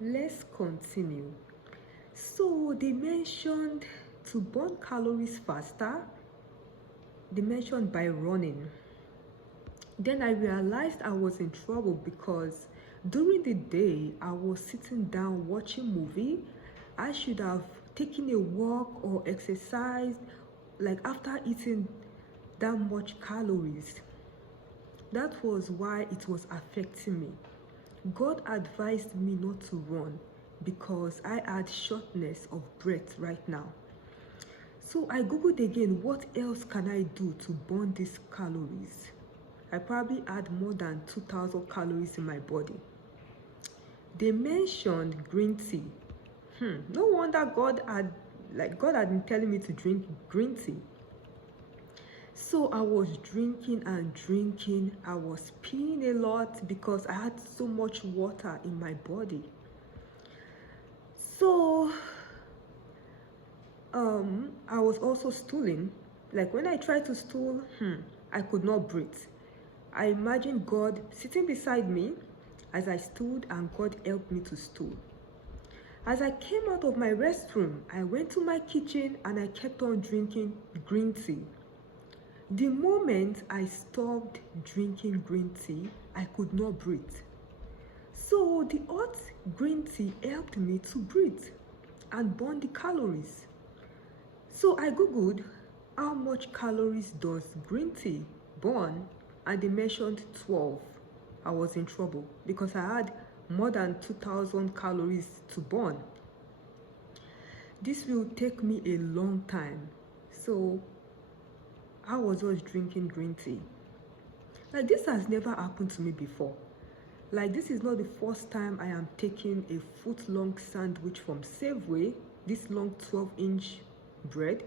Let's continue. So they mentioned to burn calories faster, they mentioned by running. Then I realized I was in trouble because during the day I was sitting down watching movie. I should have taken a walk or exercised like after eating that much calories. That was why it was affecting me. God advised me not to run because I had shortness of breath right now. So I googled again, what else can I do to burn these calories? I probably had more than 2,000 calories in my body. They mentioned green tea. No wonder God had been telling me to drink green tea. So I was drinking and drinking. I was peeing a lot because I had so much water in my body. So I was also stooling. Like when I tried to stool, I could not breathe. I imagined God sitting beside me as I stood, and God helped me to stool. As I came out of my restroom, I went to my kitchen and I kept on drinking green tea. The moment I stopped drinking green tea, I could not breathe. So the hot green tea helped me to breathe and burn the calories. So I googled how much calories does green tea burn, and they mentioned 12. I was in trouble because I had more than 2,000 calories to burn. This will take me a long time. So I was just drinking green tea. Like this has never happened to me before. Like this is not the first time I am taking a foot-long sandwich from Safeway, this long 12-inch bread.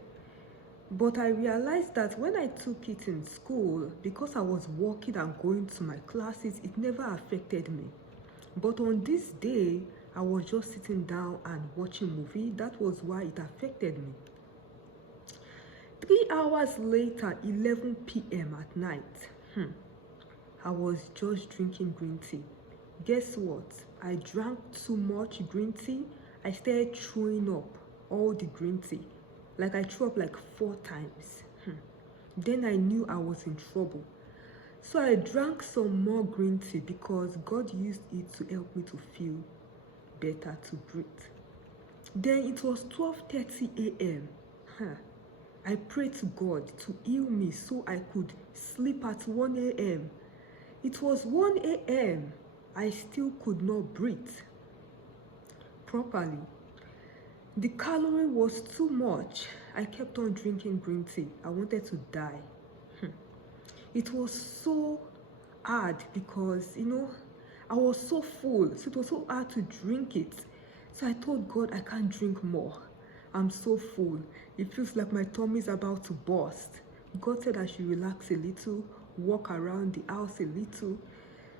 But I realized that when I took it in school, because I was walking and going to my classes, it never affected me. But on this day, I was just sitting down and watching movie. That was why it affected me. 3 hours later, 11 p.m. at night, I was just drinking green tea. Guess what? I drank too much green tea. I started throwing up all the green tea. Like I threw up like 4 times. Then I knew I was in trouble. So I drank some more green tea because God used it to help me to feel better, to breathe. Then it was 12:30 a.m. I prayed to God to heal me so I could sleep at 1 a.m. It was 1 a.m. I still could not breathe properly. The calorie was too much. I kept on drinking green tea. I wanted to die. It was so hard because, I was so full. So it was so hard to drink it. So I told God, I can't drink more. I'm so full. It feels like my tummy is about to burst. God said I should relax a little, walk around the house a little.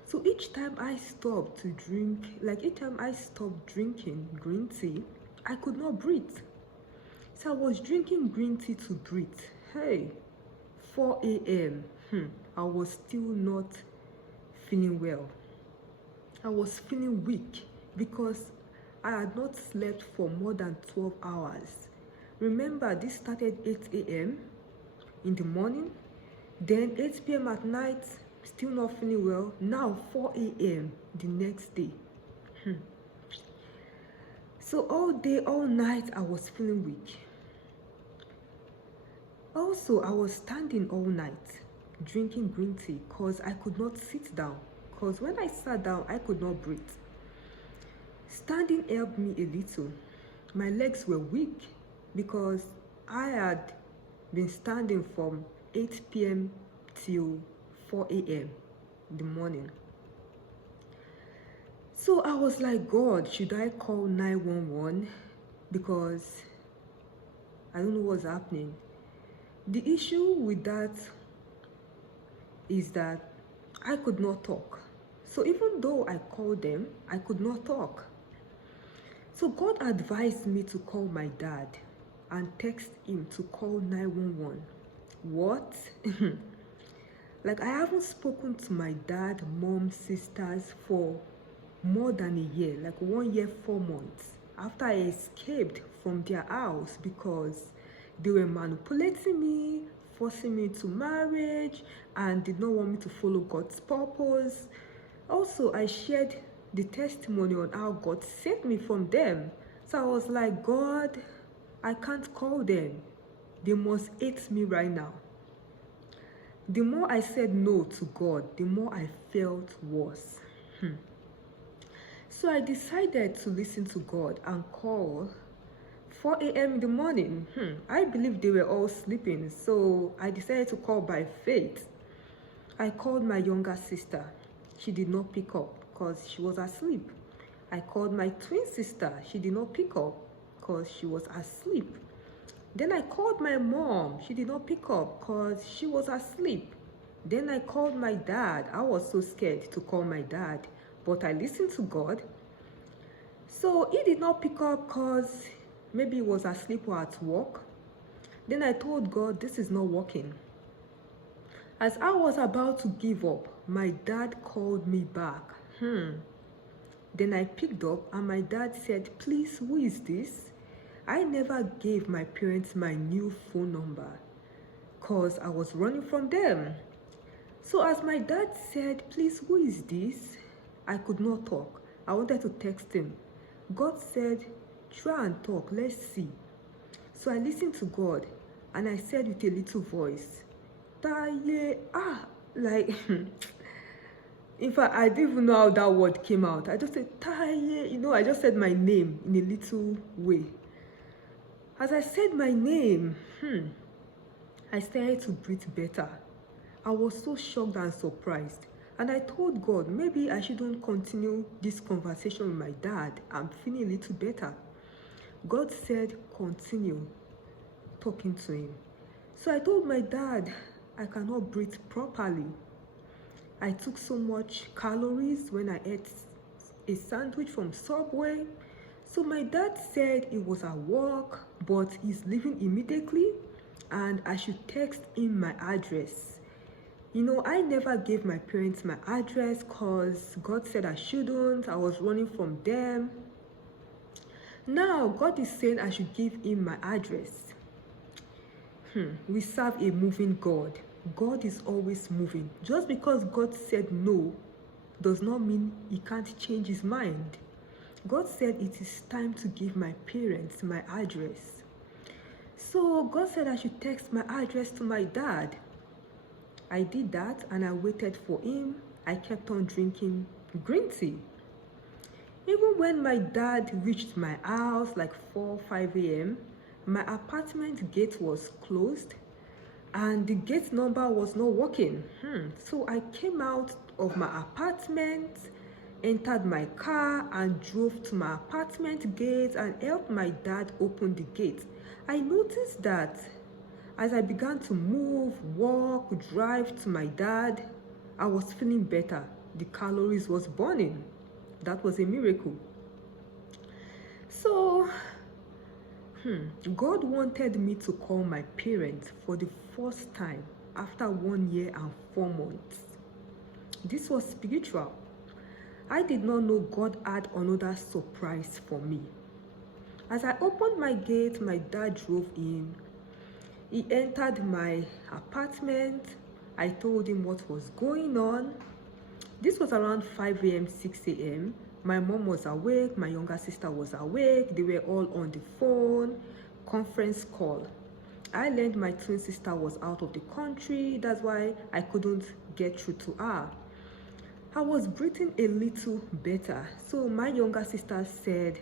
So each time I stopped to drink, each time I stopped drinking green tea, I could not breathe. So I was drinking green tea to breathe. Hey, 4 a.m. I was still not feeling well. I was feeling weak because I had not slept for more than 12 hours. Remember, this started 8 a.m. in the morning, then 8 p.m. at night, still not feeling well. Now 4 a.m. the next day. So all day, all night, I was feeling weak. Also, I was standing all night drinking green tea because I could not sit down. Because when I sat down, I could not breathe. Standing helped me a little. My legs were weak because I had been standing from 8 p.m. till 4 a.m. in the morning. So I was like, God, should I call 911? Because I don't know what's happening. The issue with that is that I could not talk. So even though I called them, I could not talk. So God advised me to call my dad and text him to call 911. What? Like I haven't spoken to my dad, mom, sisters for more than a year, like 1 year, 4 months, after I escaped from their house because they were manipulating me, forcing me to marriage, and did not want me to follow God's purpose. Also, I shared the testimony on how God saved me from them. So I was like, God, I can't call them. They must hate me right now. The more I said no to God, the more I felt worse. So I decided to listen to God and call 4 a.m. in the morning. I believe they were all sleeping, so I decided to call by faith. I called my younger sister. She did not pick up because she was asleep. I called my twin sister. She did not pick up because she was asleep. Then I called my mom. She did not pick up because she was asleep. Then I called my dad. I was so scared to call my dad, but I listened to God. So he did not pick up because maybe he was asleep or at work. Then I told God, this is not working. As I was about to give up, my dad called me back. Then I picked up and my dad said, please, who is this? I never gave my parents my new phone number because I was running from them. So as my dad said, please, who is this? I could not talk. I wanted to text him. God said, try and talk, let's see. So I listened to God and I said with a little voice, Taye, like, in fact, I didn't even know how that word came out. I just said, Taye, I just said my name in a little way. As I said my name, I started to breathe better. I was so shocked and surprised. And I told God, maybe I shouldn't continue this conversation with my dad. I'm feeling a little better. God said, continue talking to him. So I told my dad, I cannot breathe properly. I took so much calories when I ate a sandwich from Subway. So my dad said it was at work, but he's leaving immediately and I should text him my address. I never gave my parents my address because God said I shouldn't. I was running from them. Now God is saying I should give him my address. We serve a moving God. God is always moving. Just because God said no does not mean he can't change his mind. God said it is time to give my parents my address. So God said I should text my address to my dad. I did that and I waited for him. I kept on drinking green tea. Even when my dad reached my house like 4, 5 a.m., my apartment gate was closed and the gate number was not working. So I came out of my apartment, entered my car and drove to my apartment gate and helped my dad open the gate. I noticed that as I began to move, walk, drive to my dad, I was feeling better. The calories was burning. That was a miracle. So, God wanted me to call my parents for the first time after 1 year and 4 months. This was spiritual. I did not know God had another surprise for me. As I opened my gate, my dad drove in. He entered my apartment. I told him what was going on. This was around 5 a.m., 6 a.m. My mom was awake, my younger sister was awake. They were all on the phone, conference call. I learned my twin sister was out of the country. That's why I couldn't get through to her. I was breathing a little better. So my younger sister said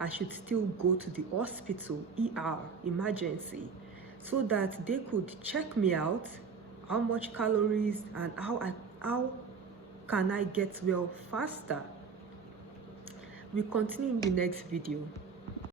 I should still go to the hospital, ER, emergency, so that they could check me out, how much calories and how can I get well faster. We continue in the next video.